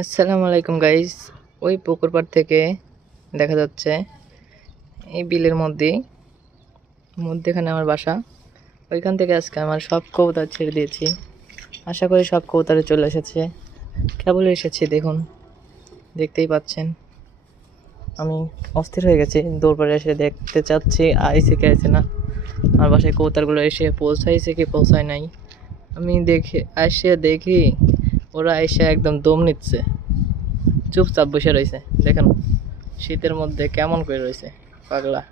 আসসালামু আলাইকুম গাইস। ওই পুকুর পাড় থেকে দেখা যাচ্ছে এই বিলের মধ্যেখানে আমার বাসা। ওইখান থেকে আজকে আমার সব কবুতর ছেড়ে দিয়েছি। আশা করি সব কবুতরে চলে এসেছে। কেবল এসেছি, দেখুন, দেখতেই পাচ্ছেন। আমি অস্থির হয়ে গেছি, দৌড় পড়ে এসে দেখতে চাচ্ছি আইসে কি আইসে না। আমার বাসায় কবুতরগুলো এসে পৌঁছাইছে কি পৌঁছায় নাই। আমি দেখি ওরা এসে একদম দম নিচ্ছে, চুপচাপ বসে রয়েছে। দেখেন শীতের মধ্যে কেমন করে রয়েছে পাগলা।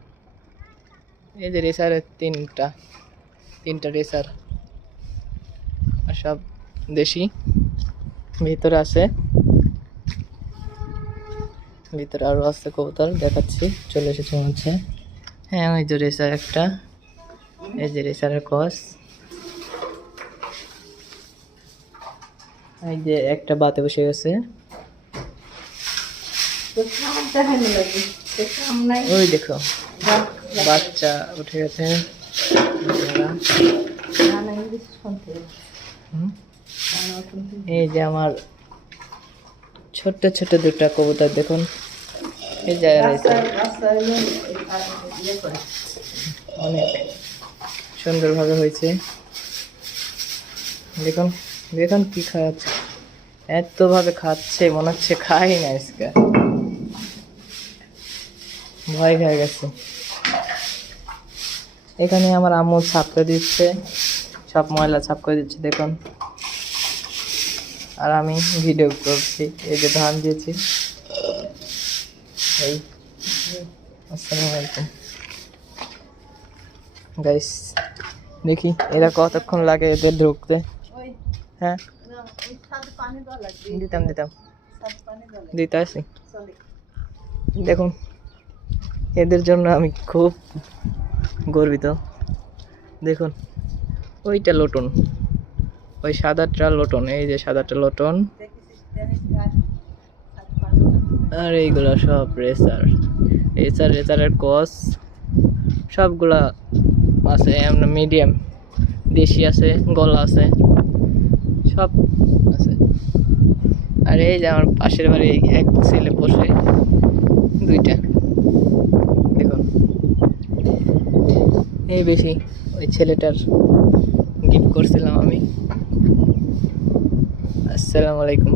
এই যে রেসারের তিনটা রেসার, আর সব দেশি। ভিতরে আরো আছে কবুতর, দেখাচ্ছি। চলে এসেছে মনে হচ্ছে। হ্যাঁ, ওই যে রেসার একটা, এই যে রেসারের কস। এই যে একটা বাতে বসে গেছে। ওই দেখো বাচ্চা উঠে গেছে। এই যে আমার ছোট্ট ছোট্ট দুটা কবুতর, দেখুন। এই জায়গায় অনেক সুন্দরভাবে হয়েছে। দেখুন দেখুন কি খাওয়াচ্ছে, এত ভাবে খাচ্ছে, মনে হচ্ছে খাই না। আজকে ভয় খেয়ে গেছে। এখানে আমার আম্মু সাফ করে দিচ্ছে, সব ময়লা সাফ করে দিচ্ছে, দেখুন। আর আমি ভিডিও করছি। এই যে ধান দিয়েছি। এই আসসালামু আলাইকুম গাইস। দেখি এরা কতক্ষণ লাগে এদের ঢুকতে। হ্যাঁ, দিতে আসি। দেখুন, এদের জন্য আমি খুব গর্বিত। দেখুন ওইটা লোটন, ওই সাদাটা লোটন, এই যে সাদাটা লোটন। আর এইগুলো সব রেসারের কস। সবগুলা আছে, মিডিয়াম দেশি আছে, গলা আছে, সব আছে। আর এই যে আমার পাশের বাড়ি এক ছেলে বসে, দুইটা, দেখুন। এই বেশি ওই ছেলেটার গিফট করছিলাম আমি। আসসালামু আলাইকুম।